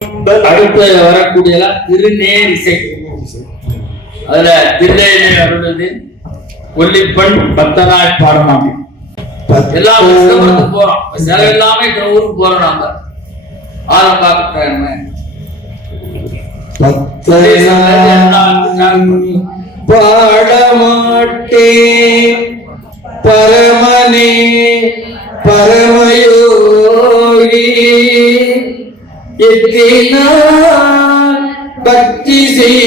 அடுத்து வரக்கூடிய திருநேர் இசை. அதுல திருநேரி அருள்வது கொல்லிப்பண் பத்தனாய் பாடமாமி. எல்லா கிருஷ்ணபுரத்துக்கு போறோம். செலவு எல்லாமே இந்த ஊருக்கு போறோம் நாங்க. ஆலம் பார்க்கிறேன் பாடமாட்டே. பரமனே பரமயோகி. எத்தினான் பக்தி செய்ய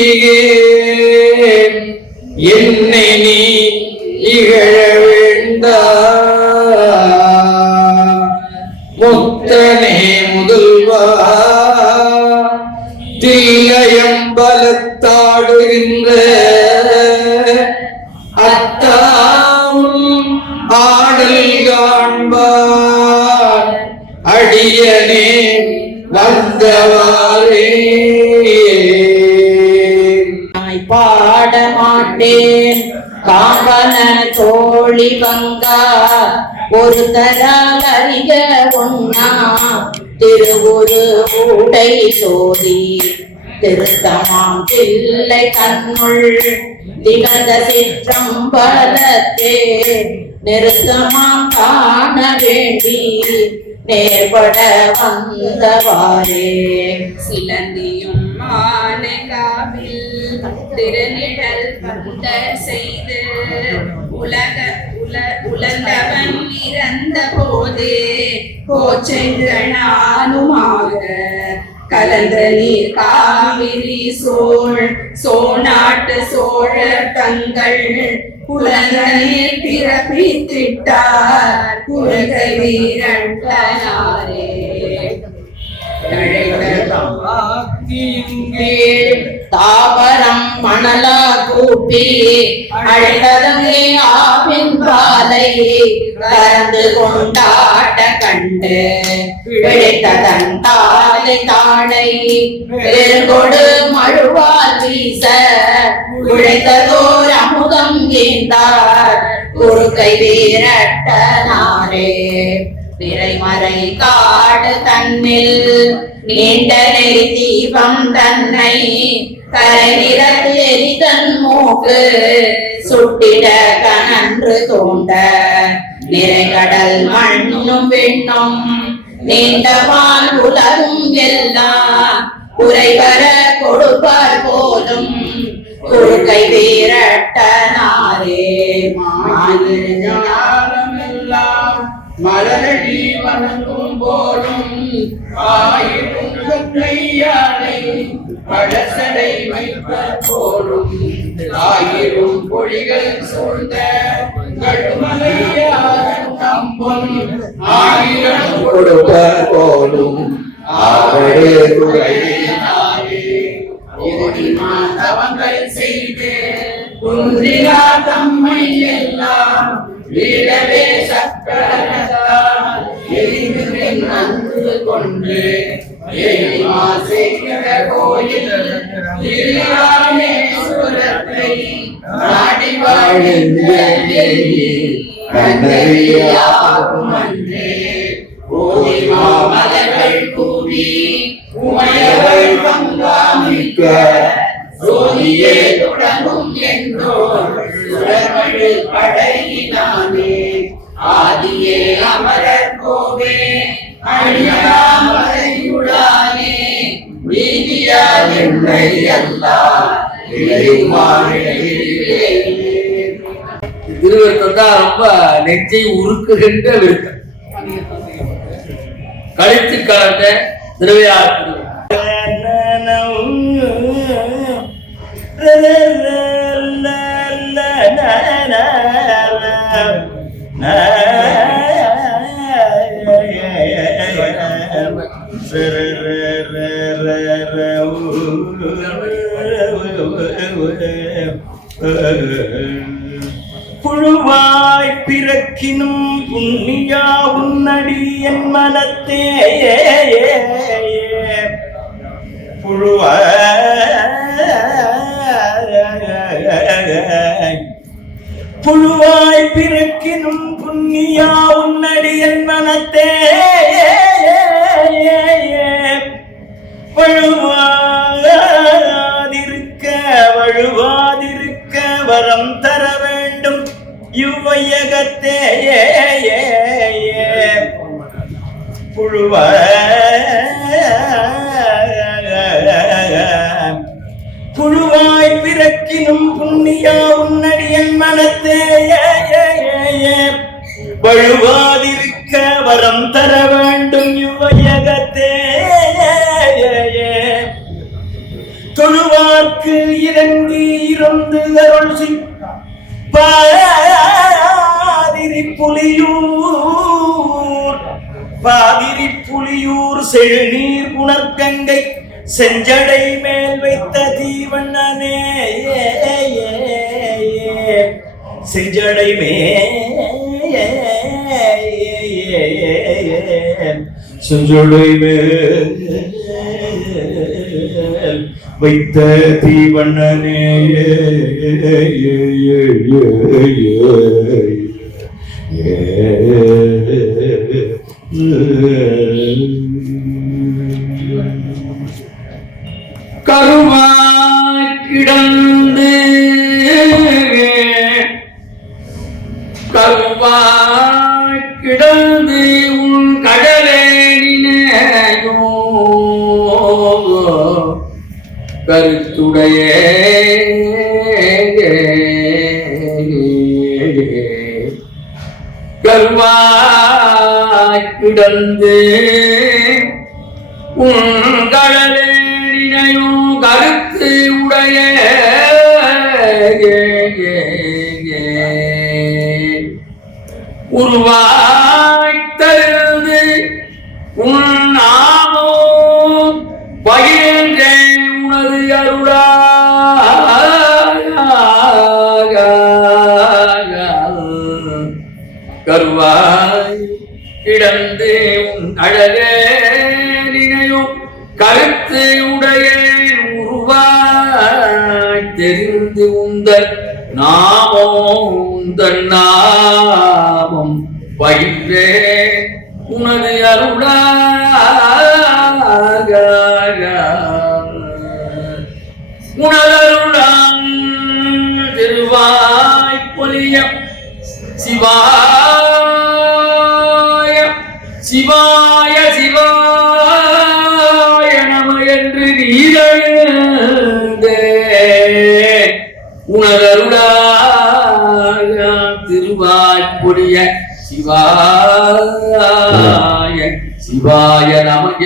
வந்தவாரே நாய் பாட மாட்டேன் காவன தோழி பங்கா ஒரு தரால் அறிய ஒன்னா திருவுரு ஊடை சோதி திருத்தமாம் தில்லை கண்ணுள் திகழ்ந்த சிற்றம்பலத்தே நிறுத்தமாம் காண வேண்டி. நேர்பட வந்தவாரே சிலந்தியும் மானகாவில் திருநிழல் பட்ட செய்து உலக உல உலந்தவன் இறந்த போதே கோச்செங்கனானுமாக கலந்த நீர் காவிரி சோழ் சோநாட்டு சோழர் தங்கள் குலந்த நீர் பிறப்பித்திட்டார். குறுகை வீரண்டனாரே தாவரம் மணலா கூப்பி அழைத்ததங்கே ஆவின் பாலை கலந்து கொண்டாட கண்டு விழைத்ததன் தாலை தாழை பெருங்கொடு மழுவால் வீச. உழைத்ததோர் அமுதம் ஒரு கை வீரட்டனாரே திரைமறை காடு தன்னில் நீண்ட நெறி தீபம் தன்னை கரை நிறத்தில் எரி தன் மூக்கு சுட்டிட கனன்று தோண்ட நிறை கடல் மண்ணும் விண்ணும் நீண்டவான் உலகும் எல்லாம் உரைவர கொடுப்பார் போலும் குறுக்கை வீரட்ட மாயிருந்தார் ஞானமெல்லாம் மலரடி வணங்கும் போலும் ஆயிரும் கையானை பழசடை வைப்ப போலும் ஆயிரும் பொழிகள் சூழ்ந்த கடுமலையாரன் கம்பம் ஆயிரம் கொடுப்ப போலும் ஆவடே குறையினாரே செய்தேன் மாதவங்கள் தம்மை எல்லாம் வீரவே சக்கரத்தால் எரிந்து பின் கொண்டு கோயில் நாடி வாழ்ந்த கண்டறியாகும் அன்றே சுடர்மழு படையினானே ஆதியே அமரர் கோவே அழியாமறையுளானே வீதியால் என்னை எல்லாம் திருவிருத்தம் தான் ரொம்ப நெஞ்சை உருக்குகின்ற விருத்தம். கழித்து கலந்த திருவையார் புழுவாய் பிறக்கினும் புண்ணியா உன்னடி என் மனத்தே. புழுவாய் புழுவாய் பிறக்கினும் புண்ணியா உன்னடி என் மனத்தே. வழுவாதிருக்க வழுவாதிருக்க வரம் தர வேண்டும் இவ்வையகத்தே புழுவ புழுவாய் பிறக்கினும் புண்ணியா உன்னடியன் மனத்தே. வழுவாதிருக்க வரம் தர வேண்டும் இவ்வையகத்தே தொழுவார்க்கு இறங்கி இருந்து அருள் செய். பாதிரி புலியூர் பாதிரி புலியூர் செழுநீர் குணர்கங்கை செஞ்சடை மேல் வைத்த தீவண்ணனே செஞ்சடை மேல் செஞ்சடை மேல் வைத்த தீவண்ணனே கருவாய் கருவாய் கிடந்து உன் கருவாய் கிடந்து உன் அழகே நினையும். கருத்து உடைய உருவாய் தெரிந்து உந்தன் நாமோ உந்தன் நாமம். பயின்றே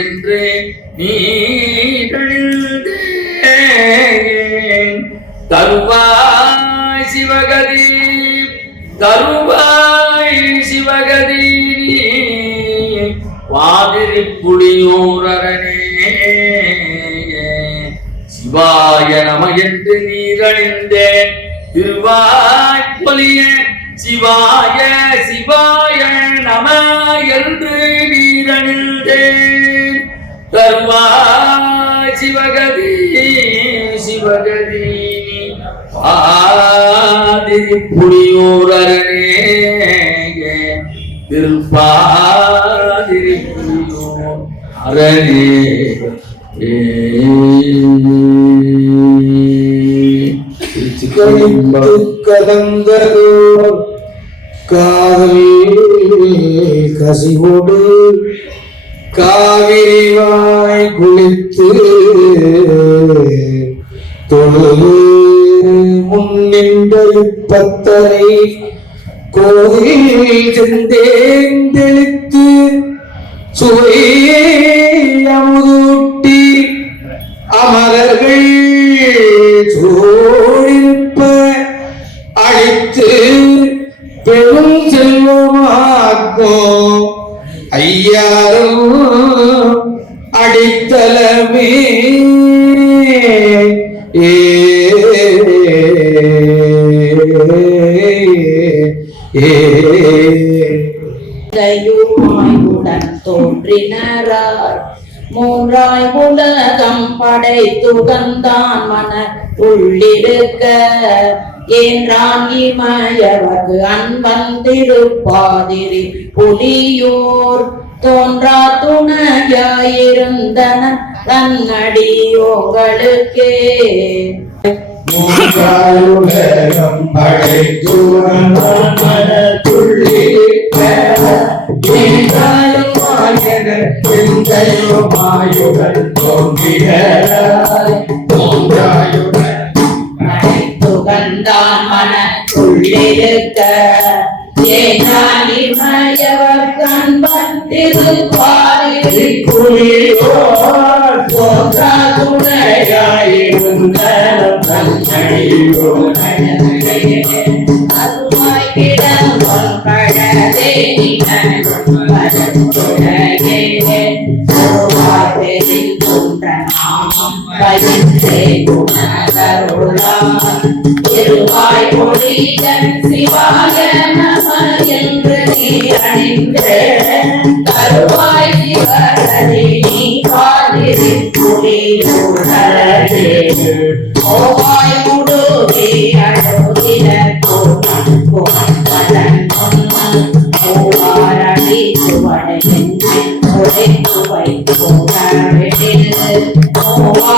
என்று நீரழிந்தேன் தருவாய் சிவகதி தருவாய் சிவகதி வாதிரி புளியோரனே சிவாய நம என்று நீரழிந்தேன். திருவாய்பொலிய சிவாய சிவாய நம என்று நீரழிந்தேன். தருவாய் சிவகதி சிவகதி ஆதிரி புலியூரனே திருப்பாதிரி புலியூர் அரணே கதந்ததோ காதல் கசிவோடு காவிரிவாய் குளித்து தொழுது முன்னின்ற பத்தரை கோயில் செந்தேந்தெழுத்து சுவை உடன் தோன்றினரார் மூன்றாய் உலகம் படைத்துகந்தான் மன உள்ளிருக்க. என்றான் இமயவர்க்கு அன்பன் திருப்பாதிரி புலியூர். தோன்றா துணையாயிருந்தன தன்னடியோங்களுக்கே மூன்றாயுலகம் படைத்து எந்தையுமாயுடன் தோன்றிய துகந்தான் மன உள்ளிருக்க ஏனாலி மயவர் கண்பன் திருப்பாரி புலியோர் போன்ற துணையாயிருந்த தன்னடியோர் அருமாய் கிடந்தோம் கழதே திருவாய் பொழியன் சிவாய நம என்று நீ அணிந்து கருவாய் சிவரதி நீ காதிரி புலியுடரே ஓவாய் முடுவே அழுதின கோணம் கோணம் ஓவாரடி சுவடையின் ஒரே சுவை கோணவிடில் ஓவா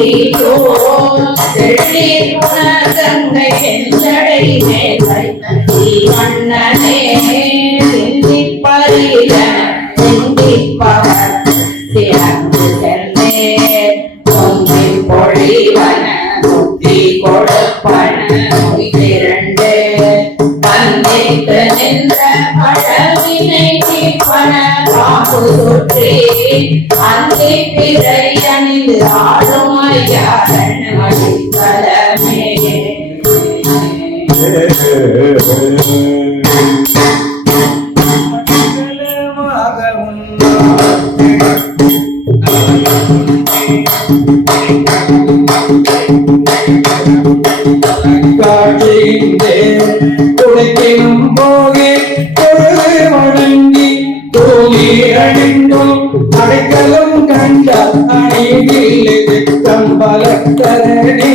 புலியோ செழி குணகங்கை செஞ்சடை மேல் மன்னனே சிந்திப்பறிய சிந்திப்பவர் சிறந்து பொங்கி பொழிவன முக்தி கொடுப்பன துடைக்கினும் போகே தொழுது வணங்கி தூங்கி அணிந்தும் அடைக்கலும் கண்ட அணிவில்லை திட்டம் பலத்தரணி.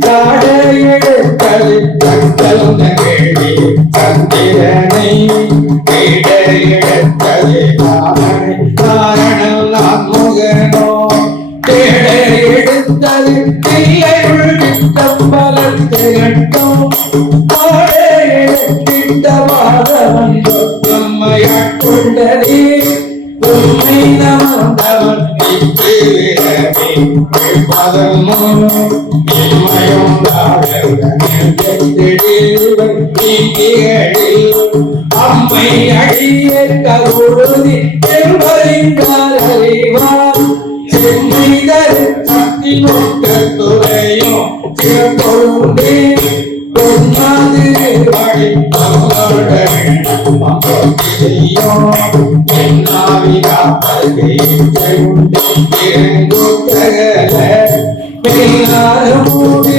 காட எழுத்தல் கட்டலும் கேள்வி சந்திரனை கீட காரணம் நான் தேட எடுத்தது உண்மை நமந்தவன் இம்மையும் அம்மை அடிய கருதி என்பறிந்தார் அறிவார் சென்னைதர் சக்தி நோக்க துறையும் சிறப்பொழுந்தே பொன்னாது வழி செய்யும் என்னாவிகா பல்கை உண்டு. இறங்குத்தகல மூடி